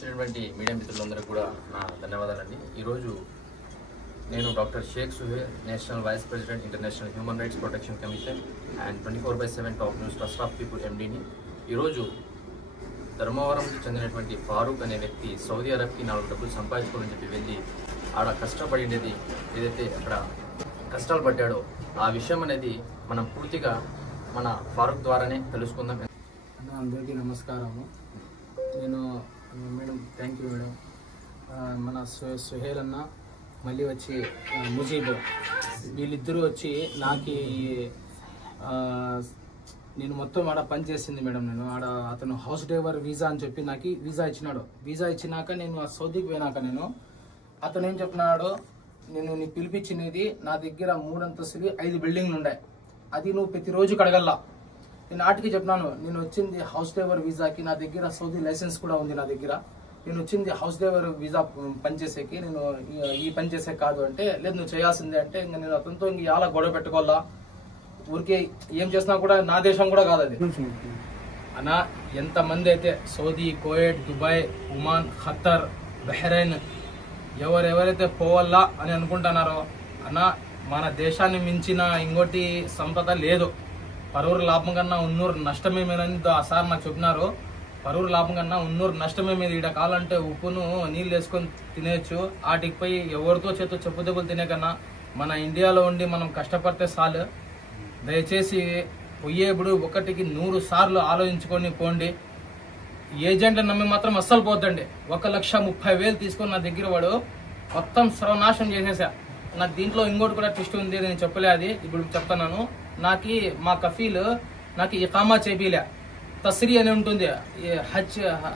Media మిత్రులందరికీ కూడా నా ధన్యవాదాలండి. ఈరోజు నేను doctor Sheikh Suher, national vice president, international human rights protection commission and 24/7 top news trust of people ఎండీని ఈరోజు ధర్మవరంకి చెందినటువంటి ఫారూక్ అనే వ్యక్తి సౌదీ అరబ్కి 4 డబ్బులు సంపాదించుకోవాలని చెప్పి వెళ్ళి ఆడ కష్టపడినది ఏదైతే అక్కడ కష్టాలు పడ్డాడో ఆ విషయం అనేది మనం పూర్తిగా మన ఫారూక్ ద్వారానే తెలుసుకుందాం. అందరికీ నమస్కారము. నేను మేడం థ్యాంక్ యూ మేడం. మన సుహేల్ అన్న మళ్ళీ వచ్చి ముజీబ్ వీళ్ళిద్దరూ వచ్చి నాకు నేను మొత్తం ఆడ పని చేసింది మేడం. నేను ఆడ అతను హౌస్ డ్రైవర్ వీసా అని చెప్పి నాకు వీసా ఇచ్చినాడు. వీసా ఇచ్చినాక నేను ఆ సౌదీకి పోయినాక అతను ఏం చెప్పినాడు, నేను నీ పిలిపించినది నా దగ్గర 3 అంతస్తులు 5 బిల్డింగ్లు ఉన్నాయి, అది నువ్వు ప్రతిరోజు కడగల్లా. నేను ఆటికి చెప్పినాను, నేను వచ్చింది హౌస్ డ్రైవర్ వీసాకి, నా దగ్గర సౌదీ లైసెన్స్ కూడా ఉంది నా దగ్గర, నేను వచ్చింది హౌస్ డ్రైవర్ వీసా పనిచేసేకి, నేను ఈ పని చేసే కాదు అంటే, లేదు నువ్వు చేయాల్సిందే అంటే ఇంకా నేను అతనితో ఇంక ఎలా గొడవ పెట్టుకోవాలా, ఊరికే ఏం చేసినా కూడా నా దేశం కూడా కాదు అది అన్న. ఎంతమంది అయితే Saudi, Kuwait, Dubai, Oman, Khattar, Bahrain ఎవరెవరైతే పోవాలా అని అనుకుంటున్నారో అన్న, మన దేశాన్ని మించిన ఇంకోటి సంపద లేదు. పరువురు లాభం కన్నా ఉన్నూరు నష్టమే మీదని సార్ నాకు చెప్పినారు. పరువురు లాభం కన్నా ఉన్నూరు నష్టమే మీద. ఈడ కావాలంటే ఉప్పును నీళ్ళు వేసుకొని తినేయచ్చు, ఆటికి పోయి ఎవరితో చేతో చెప్పు దెబ్బలు తినే కన్నా మన ఇండియాలో ఉండి మనం కష్టపడితే చాలు. దయచేసి పోయేప్పుడు 1కి 100 సార్లు ఆలోచించుకొని పోండి. ఏజెంట్లను నమ్మి మాత్రం అస్సలు పోద్దండి. 1,30,000 తీసుకొని నా దగ్గర వాడు మొత్తం సర్వనాశనం చేసేసా. నాకు దీంట్లో ఇంకోటి కూడా ట్విస్ట్ ఉంది, నేను చెప్పలే, అది ఇప్పుడు చెప్తున్నాను. నాకు మా కఫీల్ నాకు ఇకామా చేపిలే, తస్రీ అని ఉంటుంది.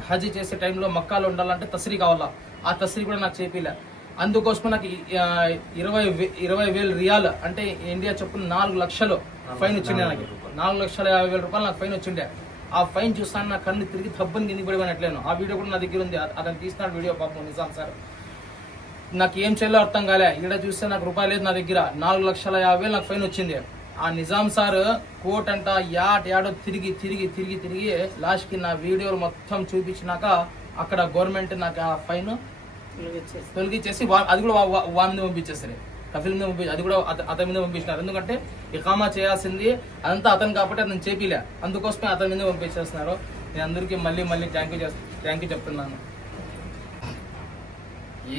హజ్ చేసే టైంలో మక్కాలో ఉండాలంటే తస్రీ కావాలా, ఆ తస్రీ కూడా నాకు చేపిలే. అందుకోసం నాకు 20,000 రియాల్ అంటే ఇండియా చొప్పున 4 లక్షలు ఫైన్ వచ్చిండే. నాకు 4,50,000 రూపాయలు నాకు ఫైన్ వచ్చిండే. ఆ ఫైన్ చూస్తాను నా కన్ను తిరిగి తబ్బని కిందికి పడిపోయినట్లేను. ఆ వీడియో కూడా నా దగ్గర ఉంది, అతను తీసినాడు వీడియో పాపం నిజాం సార్. నాకు ఏం చేయాలో అర్థం కాలే. ఇక్కడ చూస్తే నాకు రూపాయలు లేదు నా దగ్గర, 4,50,000 నాకు ఫైన్ వచ్చింది. ఆ నిజాం సార్ కోర్ట్ అంట యాడో తిరిగి తిరిగి తిరిగి తిరిగి లాస్ట్కి నా వీడియోలు మొత్తం చూపించినాక అక్కడ గవర్నమెంట్ నాకు ఆ ఫైన్ తొలగించేసి అది కూడా వాని మీద పంపించేస్తారు, కఫీల్ మీద పంపించి, అది కూడా అతని మీద పంపించినారు. ఎందుకంటే ఇకామా చేయాల్సింది అదంతా అతను కాబట్టి అతను చేపిలే, అందుకోసమే అతని మీద పంపించేస్తున్నారు. నేను అందరికీ మళ్ళీ థ్యాంక్ యూ చెప్తున్నాను.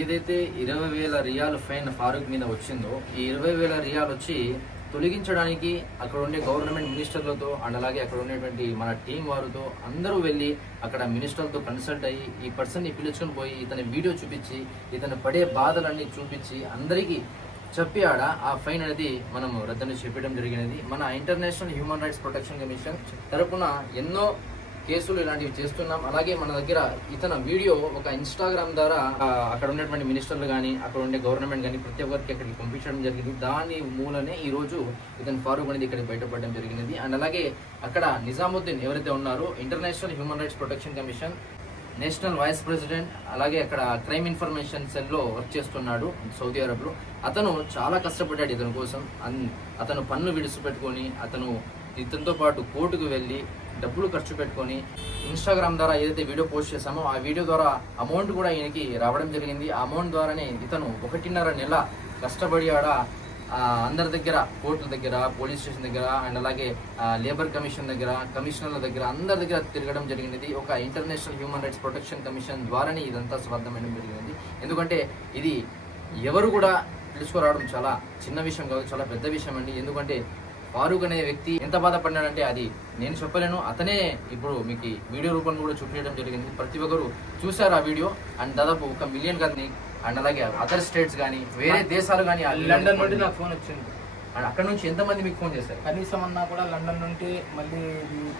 ఏదైతే 20,000 రియాల్ ఫైన్ ఫారూక్ మీద వచ్చిందో, ఈ 20,000 రియాల్ వచ్చి తొలగించడానికి అక్కడ ఉండే గవర్నమెంట్ మినిస్టర్లతో అండ్ అలాగే అక్కడ ఉండేటువంటి మన టీం వారితో అందరూ వెళ్ళి అక్కడ మినిస్టర్లతో కన్సల్ట్ అయ్యి ఈ పర్సన్ని పిలుచుకొని పోయి ఇతని వీడియో చూపించి ఇతను పడే బాధలన్నీ చూపించి అందరికీ చెప్పి ఆడ ఆ ఫైన్ అనేది మనం రద్దని చెప్పడం జరిగినది. మన international human rights protection commission తరపున ఎన్నో కేసులు ఇలాంటివి చేస్తున్నాం. అలాగే మన దగ్గర ఇతను వీడియో ఒక ఇన్స్టాగ్రామ్ ద్వారా అక్కడ ఉన్నటువంటి మినిస్టర్లు కానీ అక్కడ ఉండే గవర్నమెంట్ కానీ ప్రతి ఒక్కరికి అక్కడికి పంపించడం జరిగింది. దాని మూలనే ఈ రోజు ఇతను ఫారూక్ అనేది ఇక్కడికి బయటపడడం జరిగినది. అండ్ అలాగే అక్కడ నిజాముద్దీన్ ఎవరైతే ఉన్నారో international human rights protection commission national vice president, అలాగే అక్కడ క్రైమ్ ఇన్ఫర్మేషన్ సెల్లో వర్క్ చేస్తున్నాడు సౌదీ అరబ్లో. అతను చాలా కష్టపడ్డాడు ఇతని కోసం. అతను పన్ను విడిచిపెట్టుకొని ఇతనితో పాటు కోర్టుకు వెళ్ళి డబ్బులు ఖర్చు పెట్టుకొని ఇన్స్టాగ్రామ్ ద్వారా ఏదైతే వీడియో పోస్ట్ చేశామో ఆ వీడియో ద్వారా అమౌంట్ కూడా ఈయనకి రావడం జరిగింది. ఆ అమౌంట్ ద్వారానే ఇతను 1.5 నెల కష్టపడి ఆడ అందరి దగ్గర, కోర్టుల దగ్గర, పోలీస్ స్టేషన్ దగ్గర అండ్ అలాగే లేబర్ కమిషన్ దగ్గర, కమిషనర్ల దగ్గర, అందరి దగ్గర తిరగడం జరిగినది. ఒక international human rights protection commission ద్వారానే ఇదంతా స్వార్థమైనడం జరిగినది. ఎందుకంటే ఇది ఎవరు కూడా పిలుచుకురావడం చాలా చిన్న విషయం కాదు, చాలా పెద్ద విషయం అండి. ఎందుకంటే ఫారూక్ అనే వ్యక్తి ఎంత బాధపడినాడంటే అది నేను చెప్పలేను. అతనే ఇప్పుడు మీకు వీడియో రూపంలో కూడా చూపించడం జరిగింది. ప్రతి ఒక్కరు చూశారు ఆ వీడియో. అండ్ దాదాపు 1 మిలియన్ కానీ అండ్ అలాగే అదర్ స్టేట్స్ కానీ వేరే దేశాలు కానీ లండన్ నుండి నాకు ఫోన్ వచ్చింది. అండ్ అక్కడ నుంచి ఎంతమంది మీకు ఫోన్ చేశారు? కనీసం అన్నా కూడా లండన్ నుండి మళ్ళీ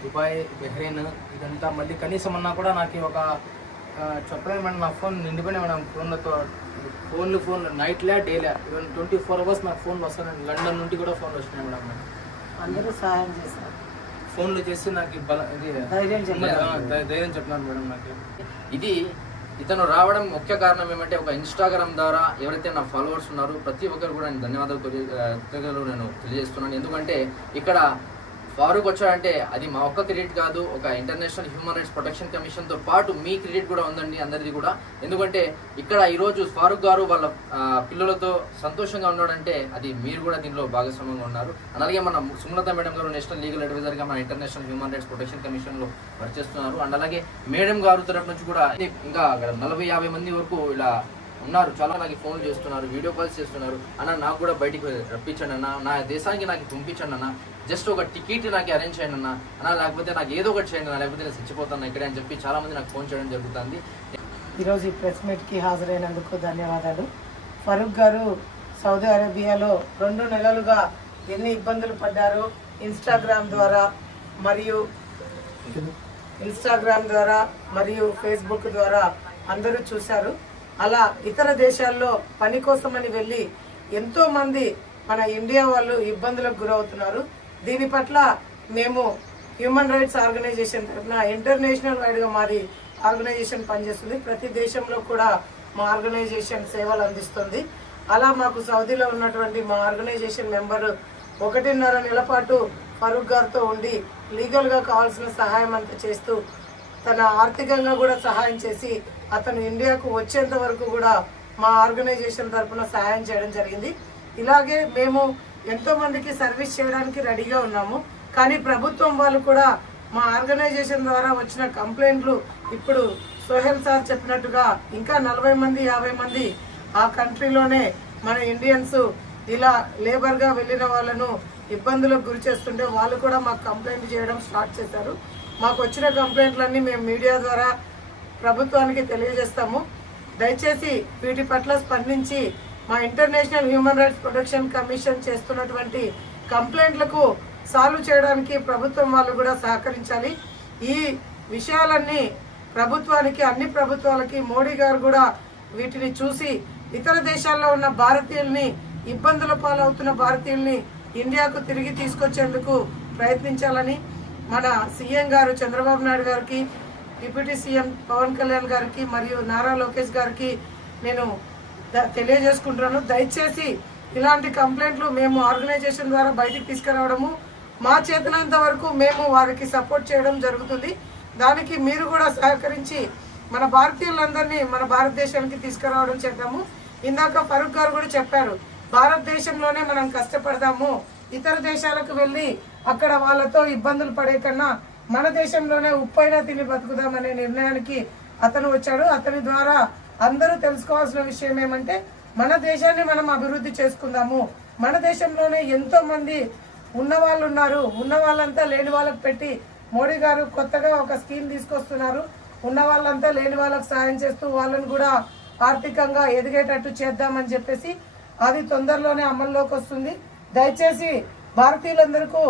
దుబాయ్, బహ్రెయిన్ ఇదంతా మళ్ళీ కనీసం అన్నా కూడా నాకు ఒక చెప్పలేదు మేడం. నా ఫోన్ నిండిపోయినా మేడం ఫోన్లతో, ఫోన్ నైట్లే డేలే ఈవెన్ 24 అవర్స్ నాకు ఫోన్లు వస్తానండి. లండన్ నుండి కూడా ఫోన్లు వచ్చినాయి మేడం. అందరూ సహాయం చేశారు, ఫోన్లు చేసి నాకు ధైర్యం చెప్పినాను మేడం. నాకు ఇది ఇతను రావడం ముఖ్య కారణం ఏమంటే ఒక ఇన్స్టాగ్రామ్ ద్వారా ఎవరైతే నా ఫాలోవర్స్ ఉన్నారో ప్రతి ఒక్కరు కూడా ధన్యవాదాలు నేను తెలియజేస్తున్నాను. ఎందుకంటే ఇక్కడ ఫారూక్ వచ్చాడంటే అది మా ఒక్క క్రెడిట్ కాదు, ఒక international human rights protection commission తో పాటు మీ క్రెడిట్ కూడా ఉందండి, అందరిది కూడా. ఎందుకంటే ఇక్కడ ఈ రోజు ఫారూక్ గారు వాళ్ళ పిల్లలతో సంతోషంగా ఉన్నాడంటే అది మీరు కూడా దీనిలో భాగస్వామ్యంగా ఉన్నారు. అలాగే మన సుమలత మేడం గారు నేషనల్ లీగల్ అడ్వైజర్ గా మన international human rights protection commission లో వర్క్ చేస్తున్నారు. అండ్ అలాగే మేడం గారు తరఫు నుంచి కూడా ఇంకా 40-50 మంది వరకు ఇలా ఉన్నారు. చాలా నాకు ఫోన్ చేస్తున్నారు, వీడియో కాల్స్ చేస్తున్నారు. అన్న నాకు కూడా బయటికి రప్పించండి అన్న, నా దేశానికి నాకు పంపించండి అన్న, జస్ట్ ఒక టికెట్ నాకు అరేంజ్ చేయండి అన్న, లేకపోతే నాకు ఏదో ఒకటి చేయండి అన్న, లేకపోతే నేను చచ్చిపోతాను ఇక్కడే అని చెప్పి చాలా మంది నాకు ఫోన్ చేయడం జరుగుతుంది. ఈరోజు ఈ ప్రెస్ మీట్కి హాజరైనందుకు ధన్యవాదాలు. ఫరూక్ గారు సౌదీ అరేబియాలో 2 నెలలుగా ఎన్ని ఇబ్బందులు పడ్డారో ఇన్స్టాగ్రామ్ ద్వారా మరియు ఫేస్బుక్ ద్వారా అందరూ చూశారు. అలా ఇతర దేశాల్లో పని కోసమని వెళ్ళి ఎంతో మంది మన ఇండియా వాళ్ళు ఇబ్బందులకు గురవుతున్నారు. దీని పట్ల మేము హ్యూమన్ రైట్స్ ఆర్గనైజేషన్ తరఫున ఇంటర్నేషనల్ వైడ్ గా మాది ఆర్గనైజేషన్ పనిచేస్తుంది. ప్రతి దేశంలో కూడా మా ఆర్గనైజేషన్ సేవలు అందిస్తుంది. అలా మాకు సౌదీలో ఉన్నటువంటి మా ఆర్గనైజేషన్ మెంబర్ 1.5 నెలల పాటు ఫరూక్ గారితో ఉండి లీగల్ గా కావాల్సిన సహాయం అంతా చేస్తూ తన ఆర్థికంగా కూడా సహాయం చేసి అతను ఇండియాకు వచ్చేంత వరకు కూడా మా ఆర్గనైజేషన్ తరఫున సహాయం చేయడం జరిగింది. ఇలాగే మేము ఎంతో మందికి సర్వీస్ చేయడానికి రెడీగా ఉన్నాము. కానీ ప్రభుత్వం వాళ్ళు కూడా మా ఆర్గనైజేషన్ ద్వారా వచ్చిన కంప్లైంట్లు ఇప్పుడు సోహెల్ సార్ చెప్పినట్టుగా ఇంకా 40-50 మంది ఆ కంట్రీలోనే మన ఇండియన్స్ ఇలా లేబర్ గా వెళ్లిన వాళ్ళను ఇబ్బందులకు గురి చేస్తుంటే వాళ్ళు కూడా మాకు కంప్లైంట్ చేయడం స్టార్ట్ చేశారు. మాకు వచ్చిన కంప్లైంట్లన్నీ మేము మీడియా ద్వారా ప్రభుత్వానికి తెలియజేస్తాము. దయచేసి వీటి పట్ల స్పందించి మా international human rights protection commission చేస్తున్నటువంటి కంప్లైంట్లకు సాల్వ్ చేయడానికి ప్రభుత్వం వాళ్ళు కూడా సహకరించాలి. ఈ విషయాలన్నీ ప్రభుత్వానికి, అన్ని ప్రభుత్వాలకి మోడీ గారు కూడా వీటిని చూసి ఇతర దేశాల్లో ఉన్న భారతీయుల్ని, ఇబ్బందుల పాలవుతున్న భారతీయుల్ని ఇండియాకు తిరిగి తీసుకొచ్చేందుకు ప్రయత్నించాలని మన సీఎం గారు చంద్రబాబు నాయుడు గారికి, డిప్యూటీ సీఎం పవన్ కళ్యాణ్ గారికి మరియు నారా లోకేష్ గారికి నేను తెలియజేసుకుంటున్నాను. దయచేసి ఇలాంటి కంప్లైంట్లు మేము ఆర్గనైజేషన్ ద్వారా బయటికి తీసుకురావడము, మా చేతనంత వరకు మేము వారికి సపోర్ట్ చేయడం జరుగుతుంది. దానికి మీరు కూడా సహకరించి మన భారతీయులందరినీ మన భారతదేశానికి తీసుకురావడం చేద్దాము. ఇందాక ఫరూక్ గారు కూడా చెప్పారు, భారతదేశంలోనే మనం కష్టపడదాము, ఇతర దేశాలకు వెళ్లి అక్కడ వాళ్ళతో ఇబ్బందులు పడే కన్నా మన దేశంలోనే ఉప్పైనా తిని బతుకుదామనే నిర్ణయానికి అతను వచ్చాడు. అతని ద్వారా అందరూ తెలుసుకోవాల్సిన విషయం ఏమంటే మన దేశాన్ని మనం అభివృద్ధి చేసుకుందాము. మన దేశంలోనే ఎంతో మంది ఉన్న వాళ్ళు ఉన్నారు, ఉన్న వాళ్ళంతా లేని వాళ్ళకి పెట్టి మోడీ గారు కొత్తగా ఒక స్కీమ్ తీసుకొస్తున్నారు. ఉన్న వాళ్ళంతా లేని వాళ్ళకి సాయం చేస్తూ వాళ్ళని కూడా ఆర్థికంగా ఎదిగేటట్టు చేద్దామని చెప్పేసి అది తొందరలోనే అమల్లోకి వస్తుంది. దయచేసి భారతీయులందరికీ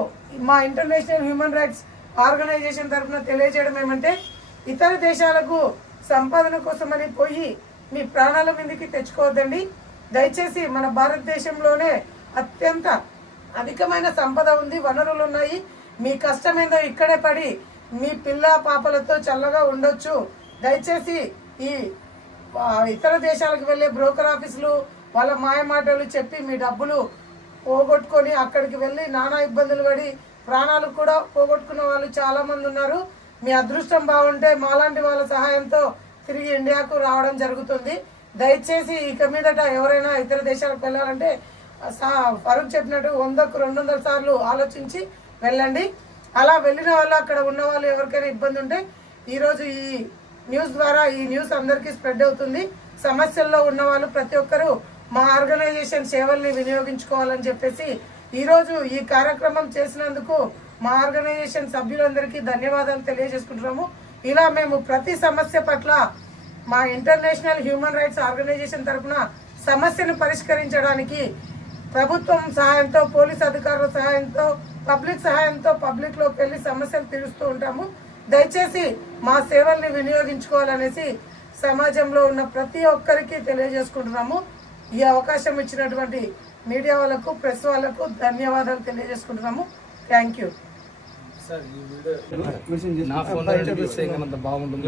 మా ఇంటర్నేషనల్ హ్యూమన్ రైట్స్ ఆర్గనైజేషన్ తరఫున తెలియజేయడం ఏమంటే ఇతర దేశాలకు సంపాదన కోసమని పోయి మీ ప్రాణాల మీదకి తెచ్చుకోవద్దండి. దయచేసి మన భారతదేశంలోనే అత్యంత అధికమైన సంపద ఉంది, వనరులు ఉన్నాయి. మీ కష్టమేందో ఇక్కడే పడి మీ పిల్ల పాపలతో చల్లగా ఉండొచ్చు. దయచేసి ఈ ఇతర దేశాలకు వెళ్లే బ్రోకర్ ఆఫీసులు వాళ్ళ మాయమాటలు చెప్పి మీ డబ్బులు పోగొట్టుకొని అక్కడికి వెళ్లి నానా ఇబ్బందులు పడి ప్రాణాలు కూడా పోగొట్టుకున్న వాళ్ళు చాలా మంది ఉన్నారు. మీ అదృష్టం బాగుంటే మాలాంటి వాళ్ళ సహాయంతో తిరిగి ఇండియాకు రావడం జరుగుతుంది. దయచేసి ఇక మీదట ఎవరైనా ఇతర దేశాలకు వెళ్ళాలంటే ఫరూక్ చెప్పినట్టు 100కు 200 సార్లు ఆలోచించి వెళ్ళండి. అలా వెళ్ళిన వాళ్ళు అక్కడ ఉన్న వాళ్ళు ఎవరికైనా ఇబ్బంది ఉంటే ఈ రోజు ఈ న్యూస్ ద్వారా ఈ న్యూస్ అందరికీ స్ప్రెడ్ అవుతుంది. సమస్యల్లో ఉన్న వాళ్ళు ప్రతి ఒక్కరూ మా ఆర్గనైజేషన్ సేవల్ని వినియోగించుకోవాలని చెప్పేసి ఈ రోజు ఈ కార్యక్రమం చేసినందుకు మా ఆర్గనైజేషన్ సభ్యులందరికీ ధన్యవాదాలు తెలియజేసుకుంటున్నాము. ఇలా మేము ప్రతి సమస్య పట్ల మా ఇంటర్నేషనల్ హ్యూమన్ రైట్స్ ఆర్గనైజేషన్ తరఫున సమస్యను పరిష్కరించడానికి ప్రభుత్వం సహాయంతో, పోలీస్ అధికారుల సహాయంతో, పబ్లిక్ సహాయంతో పబ్లిక్ లోకి వెళ్లి సమస్యలు తీరుస్తూ ఉంటాము. దయచేసి మా సేవల్ని వినియోగించుకోవాలనేసి సమాజంలో ఉన్న ప్రతి ఒక్కరికి తెలియజేసుకుంటున్నాము. ఈ అవకాశం ఇచ్చినటువంటి మీడియా వాళ్ళకు, ప్రెస్ వాళ్ళకు ధన్యవాదాలు తెలియజేసుకుంటున్నాము. Thank you. సార్ ఈ వీడియో నా ఫోన్ బాగుంటుంది.